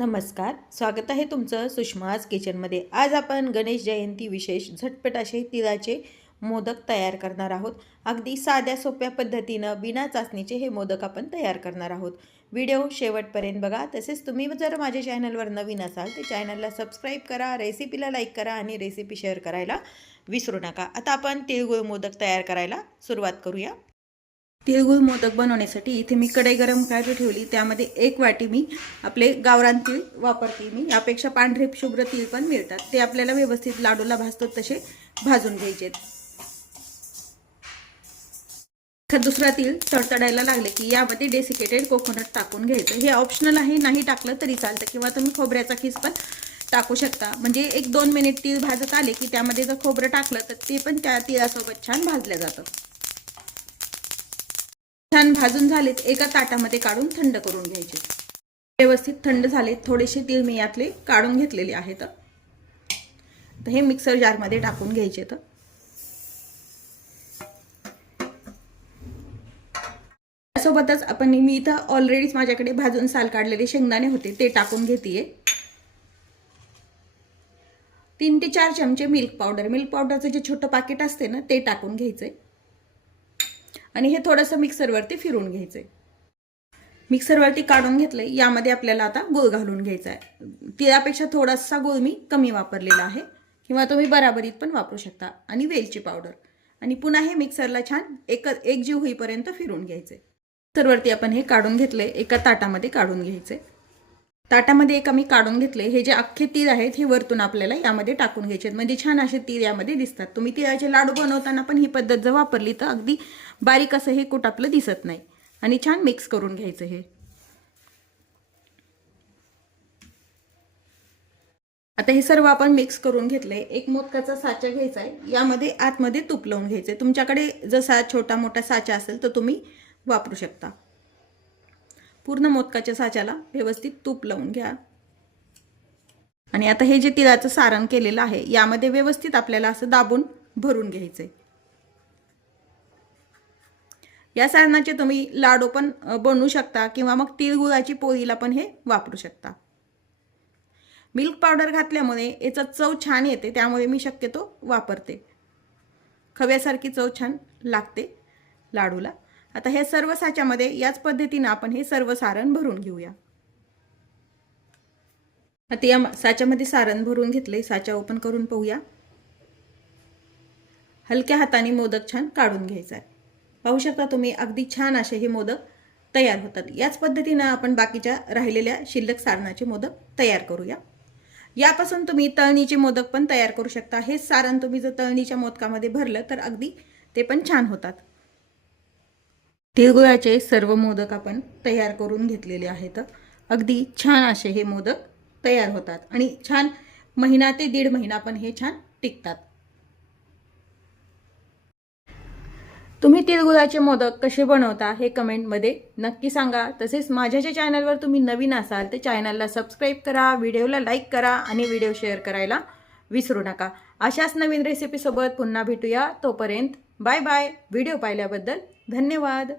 नमस्कार, स्वागत आहे तुमचं सुषमाज किचनमध्ये। आज आपण गणेश जयंती विशेष झटपट असे तिळाचे मोदक तयार करणार आहोत। अगदी साध्या सोप्या पद्धतीनं बिना चाचणीचे हे मोदक आपण तयार करणार आहोत। व्हिडिओ शेवटपर्यंत बघा। तसेच तुम्ही जर माझ्या चॅनलवर नवीन असाल तर चॅनलला सबस्क्राईब करा, रेसिपीला लाईक करा आणि रेसिपी शेअर करायला विसरू नका। आता आपण तिळगुळ मोदक तयार करायला सुरुवात करूया। तिळगुळ मोदक बनवण्यासाठी इथे मी कढई गरम करायला ठेवली। त्यामध्ये 1 वाटी मी आपले गावरान तीळ वापरते। मी यापेक्षा पांढरे शुभ्र तीळ पण मिळतात, ते आपल्याला व्यवस्थित लाडूला भाजतात तसे भाजून घ्यायचे। दुसरा तीळ तडतडायला लागले की यामध्ये डेसिकेटेड कोकोनट टाकून घ्यायचं। हे ऑप्शनल आहे, नाही टाकलं तरी चालतं किंवा तुम्ही खोबऱ्याचा खीस पण टाकू शकता। म्हणजे 1-2 मिनिट तीळ भाजत आले की त्यामध्ये जर खोबरं टाकलं तर ते पण त्या तिळासोबत छान भाजलं जातं। छान भाजून झालेत, एका ताटामध्ये काढून थंड करून घ्यायचे। व्यवस्थित थंड झाले, थोडेसे तीळ मी यातले काढून घेतलेले आहेत। तर हे मिक्सर जार मध्ये टाकून घ्यायचे। तर सोबतच आपण मी इथं ऑलरेडीच माझ्याकडे भाजून साल काढलेले शेंगदाणे होते ते टाकून घेतेय। 3 ते 4 चमचे मिल्क पावडरचं जे छोटं पाकिट असते ना ते टाकून घ्यायचंय आणि हे थोडंसं मिक्सरवरती फिरवून घ्यायचंय। मिक्सरवरती काढून घेतले, यामध्ये आपल्याला आता गूळ घालून घ्यायचा आहे। तिळापेक्षा थोडासा गूळ मी कमी वापरलेला आहे किंवा तुम्ही बराबरीत पण वापरू शकता। आणि वेलची पावडर आणि पुन्हा हे मिक्सरला छान एकजीव होईपर्यंत फिरवून घ्यायचे। मिक्सरवरती आपण हे काढून घेतले, एका ताटामध्ये काढून घ्यायचे। ताटामध्ये एक मी काढून घेतले। हे जे अख्खे तीळ आहेत हे वरतून आपल्याला यामध्ये टाकून घ्यायचे, म्हणजे छान असे तीळ यामध्ये दिसतात। तुम्ही तिळाचे लाडू बनवताना पण ही पद्धत जर वापरली तर अगदी बारीक असं हे कूट आपलं दिसत नाही। आणि छान मिक्स करून घ्यायचं। हे आता हे सर्व आपण मिक्स करून घेतले। एक मोदकाचा साचा घ्यायचा आहे, यामध्ये आतमध्ये तूप लावून घ्यायचे। तुमच्याकडे जसा छोटा मोठा साचा असेल तर तुम्ही वापरू शकता। पूर्ण मोदकाच्या साच्याला व्यवस्थित तूप लावून घ्या आणि आता हे जे तिळाचं सारण केलेलं आहे यामध्ये व्यवस्थित आपल्याला असं दाबून भरून घ्यायचंय। या सारणाचे तुम्ही लाडू पण बनवू शकता किंवा मग तिळगुळाची पोळीला पण हे वापरू शकता। मिल्क पावडर घातल्यामुळे याचा चव छान येते, त्यामुळे मी शक्यतो वापरते। खव्यासारखी चव छान लागते लाडूला। आता हे सर्व साच्यामध्ये याच पद्धतीने आपण हे सर्व सारण भरून घेऊया। आता या साच्यामध्ये सारण भरून घेतले, साचा ओपन करून पाहूया। हलक्या हाताने मोदक छान काढून घ्यायचा आहे। पाहू शकता तुम्ही, अगदी छान असे हे मोदक तयार होतात। याच पद्धतीने आपण बाकीच्या राहिलेल्या शिल्लक सारणाचे मोदक तयार करूया। यापासून तुम्ही तळणीचे मोदक पण तयार करू शकता। हे सारण तुम्ही जर तळणीच्या मोदकामध्ये भरलं तर अगदी ते पण छान होतात। तिळगुळाचे सर्व मोदक आपण तयार करून घेतलेले आहेत। अगदी छान असे हे मोदक तयार होतात आणि छान महिना ते 1.5 महिना पण हे छान टिकतात। तुम्ही तिळगुळाचे मोदक कसे बनवता हे कमेंटमध्ये नक्की सांगा। तसेच माझ्या चॅनलवर तुम्ही नवीन असाल तर चॅनलला सबस्क्राईब करा, व्हिडिओला लाईक करा आणि व्हिडिओ शेअर करायला विसरू नका। अशाच नवीन रेसिपी सोबत पुन्हा भेटूया। तोपर्यंत बाय बाय। व्हिडिओ पाहिल्याबद्दल धन्यवाद।